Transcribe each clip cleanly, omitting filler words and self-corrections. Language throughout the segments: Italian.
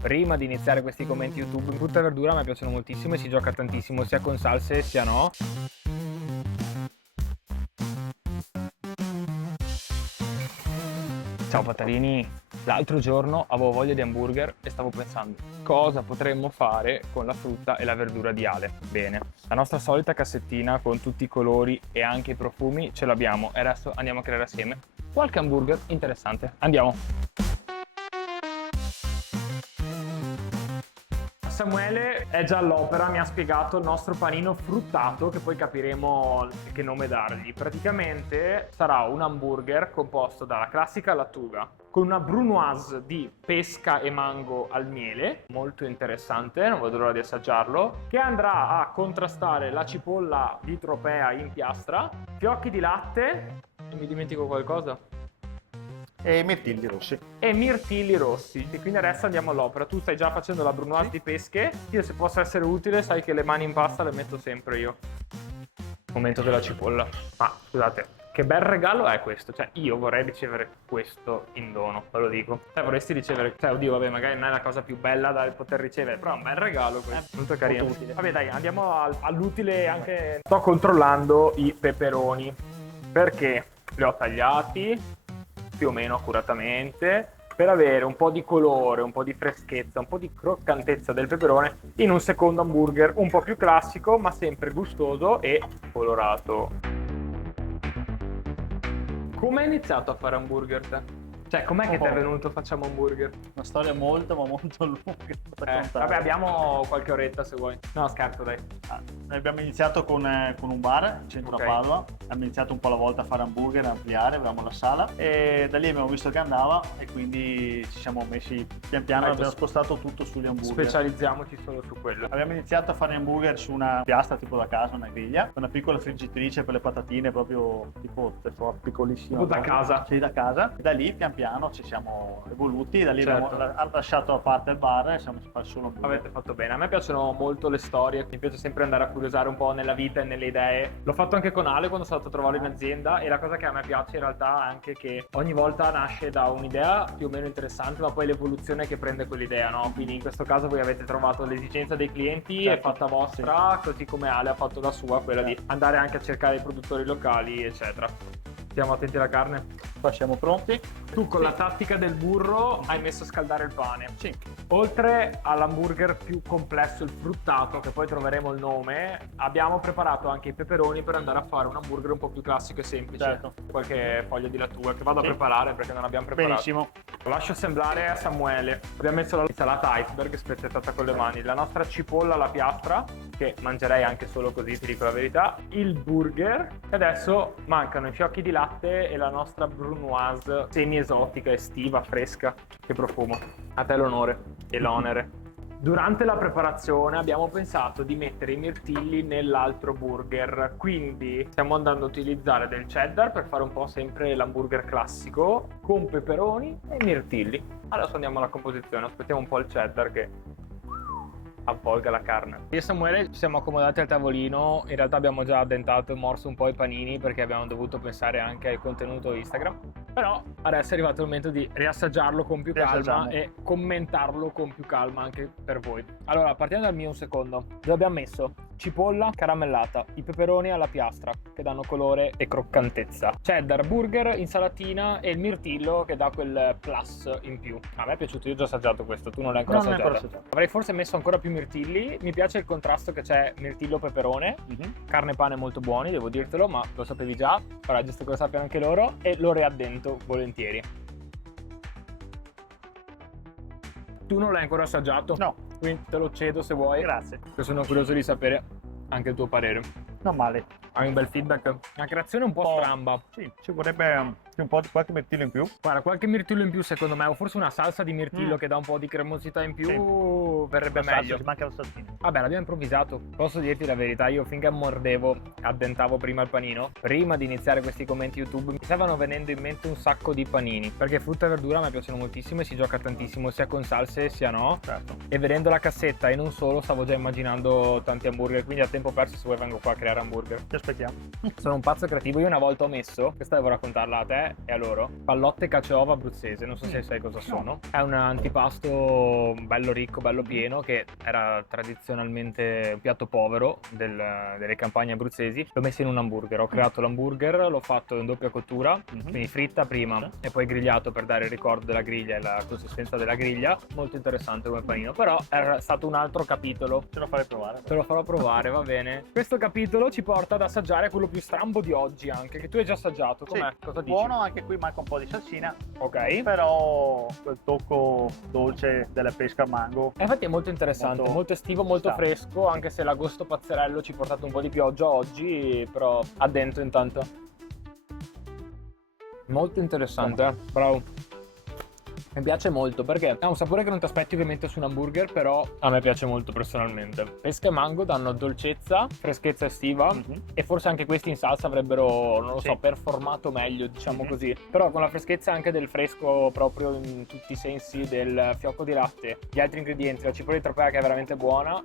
Prima di iniziare questi commenti YouTube, frutta e verdura a me piacciono moltissimo e si gioca tantissimo sia con salse sia no. Ciao Patalini, l'altro giorno avevo voglia di hamburger e stavo pensando cosa potremmo fare con la frutta e la verdura di Ale. Bene, la nostra solita cassettina con tutti i colori e anche i profumi ce l'abbiamo e adesso andiamo a creare assieme qualche hamburger interessante. Andiamo! Samuele è già all'opera, mi ha spiegato il nostro panino fruttato che poi capiremo che nome dargli. Praticamente sarà un hamburger composto dalla classica lattuga con una brunoise di pesca e mango al miele, molto interessante, non vedo l'ora di assaggiarlo, che andrà a contrastare la cipolla di Tropea in piastra, fiocchi di latte, e mi dimentico qualcosa? E mirtilli rossi. E mirtilli rossi. E quindi adesso andiamo all'opera. Tu stai già facendo la brunoise di pesche. Io, se posso essere utile, sai che le mani in pasta le metto sempre io. Momento della cipolla. Ma scusate, che bel regalo è questo? Cioè, io vorrei ricevere questo in dono, ve lo dico. Vorresti ricevere, cioè, oddio, vabbè, magari non è la cosa più bella da poter ricevere, però è un bel regalo questo. Molto carino. Molto utile. Vabbè, dai, andiamo all'utile anche. Sto controllando i peperoni perché li ho tagliati più o meno accuratamente per avere un po' di colore, un po' di freschezza, un po' di croccantezza del peperone in un secondo hamburger un po' più classico ma sempre gustoso e colorato. Come hai iniziato a fare hamburger te? Cioè, com'è che ti è venuto facciamo hamburger? Una storia molto ma molto lunga da raccontare. Vabbè, abbiamo qualche oretta se vuoi. No, scherzo, dai. Noi abbiamo iniziato con un bar in centro a Padova, abbiamo iniziato un po' alla volta a fare hamburger, a ampliare, avevamo la sala e da lì abbiamo visto che andava e quindi ci siamo messi pian piano, abbiamo spostato tutto sugli hamburger. Specializziamoci solo su quello. Abbiamo iniziato a fare hamburger su una piastra tipo da casa, una griglia, una piccola friggitrice per le patatine proprio tipo piccolissima. Da casa? Sì, da casa. E da lì pian piano ci siamo evoluti, da lì Certo. abbiamo lasciato a parte il bar e siamo a fare solo hamburger. Avete fatto bene, a me piacciono molto le storie, mi piace sempre andare a curiosare un po' nella vita e nelle idee. L'ho fatto anche con Ale quando sono stato a trovarlo in azienda e la cosa che a me piace in realtà è anche che ogni volta nasce da un'idea più o meno interessante, ma poi l'evoluzione che prende quell'idea, no? Quindi in questo caso voi avete trovato l'esigenza dei clienti e fatta vostra, così come Ale ha fatto la sua, quella di andare anche a cercare i produttori locali, eccetera. Stiamo attenti alla carne. Qua siamo pronti. Tu con la tattica del burro hai messo a scaldare il pane. Sì. Oltre all'hamburger più complesso, il fruttato, che poi troveremo il nome, abbiamo preparato anche i peperoni per andare a fare un hamburger un po' più classico e semplice. Certo. Qualche foglia di lattuga che vado a preparare perché non abbiamo preparato. Benissimo. Lo lascio assemblare a Samuele. Abbiamo messo la insalata iceberg spezzettata con le mani, la nostra cipolla alla piastra, che mangerei anche solo così, ti dico la verità, il burger e adesso mancano i fiocchi di latte e la nostra brunoise semi esotica, estiva, fresca. Che profumo. A te l'onore e l'onere. Durante la preparazione abbiamo pensato di mettere i mirtilli nell'altro burger, quindi stiamo andando a utilizzare del cheddar per fare un po' sempre l'hamburger classico con peperoni e mirtilli. Adesso andiamo alla composizione, aspettiamo un po' il cheddar che avvolga la carne. Io e Samuele ci siamo accomodati al tavolino, in realtà abbiamo già addentato e morso un po' i panini perché abbiamo dovuto pensare anche al contenuto Instagram, però adesso è arrivato il momento di riassaggiarlo con più calma e commentarlo con più calma anche per voi. Allora, partiamo dal mio un secondo. Dove abbiamo messo cipolla caramellata, i peperoni alla piastra che danno colore e croccantezza, cheddar, burger, insalatina e il mirtillo che dà quel plus in più. A me è piaciuto, io ho già assaggiato questo, tu non l'hai ancora assaggiato. Avrei forse messo ancora più mirtilli, mi piace il contrasto che c'è mirtillo-peperone, carne e pane molto buoni, devo dirtelo, ma lo sapevi già, però è giusto che lo sappiano anche loro e lo riaddento volentieri. Tu non l'hai ancora assaggiato? No. Quindi te lo cedo se vuoi. Grazie. Sono curioso di sapere anche il tuo parere. Non male. Hai un bel feedback? Una creazione un po' stramba. Sì, ci vorrebbe un po' di qualche mirtillo in più. Guarda, qualche mirtillo in più secondo me, o forse una salsa di mirtillo che dà un po' di cremosità in più, verrebbe meglio. Ci manca la salsina. Vabbè, l'abbiamo improvvisato. Posso dirti la verità, io finché mordevo, addentavo prima il panino, prima di iniziare questi commenti YouTube, mi stavano venendo in mente un sacco di panini, perché frutta e verdura a me piacciono moltissimo e si gioca tantissimo sia con salse sia no. Certo. E vedendo la cassetta e non solo, stavo già immaginando tanti hamburger, quindi a tempo perso se vuoi vengo qua a creare hamburger. Ti aspettiamo. Sono un pazzo creativo. Io una volta ho messo, questa devo raccontarla a te e a loro, pallotte cacio e uova abruzzese, non so se sai cosa sono. È un antipasto bello ricco, bello pieno, che era tradizionalmente un piatto povero delle campagne abruzzesi. L'ho messo in un hamburger, ho creato l'hamburger, l'ho fatto in doppia cottura, quindi fritta prima e poi grigliato per dare il ricordo della griglia e la consistenza della griglia. Molto interessante come panino, però era stato un altro capitolo. Ce lo farei provare. Te lo farò provare, va bene. Questo capitolo ci porta ad assaggiare quello più strambo di oggi anche, che tu hai già assaggiato. Com'è? Sì, Cosa dici? buono, anche qui manca un po' di salsina, Ok. però quel tocco dolce della pesca al mango. Infatti è molto interessante, molto estivo, molto fresco, anche se l'agosto pazzerello ci ha portato un po' di pioggia oggi, però addento intanto. Molto interessante, bravo. Mi piace molto perché ha un sapore che non ti aspetti ovviamente su un hamburger, però a me piace molto personalmente. Pesca e mango danno dolcezza, freschezza estiva e forse anche questi in salsa avrebbero, non lo so, performato meglio, diciamo così. Però con la freschezza anche del fresco proprio in tutti i sensi, del fiocco di latte, gli altri ingredienti, la cipolla di Tropea che è veramente buona.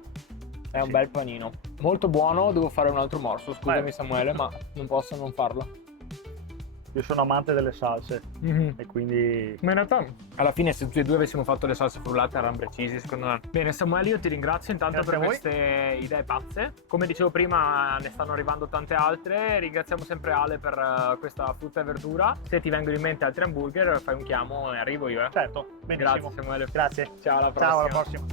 È un bel panino. Molto buono, devo fare un altro morso, scusami Samuele, ma non posso non farlo. Io sono amante delle salse e quindi... Ma in realtà alla fine se tutti e due avessimo fatto le salse frullate erano precisi secondo me. Bene Samuele, io ti ringrazio intanto per queste idee pazze. Come dicevo prima ne stanno arrivando tante altre. Ringraziamo sempre Ale per questa frutta e verdura. Se ti vengono in mente altri hamburger fai un chiamo e arrivo io. Certo, benissimo. Grazie Samuele. Grazie. Ciao, alla prossima. Ciao, alla prossima.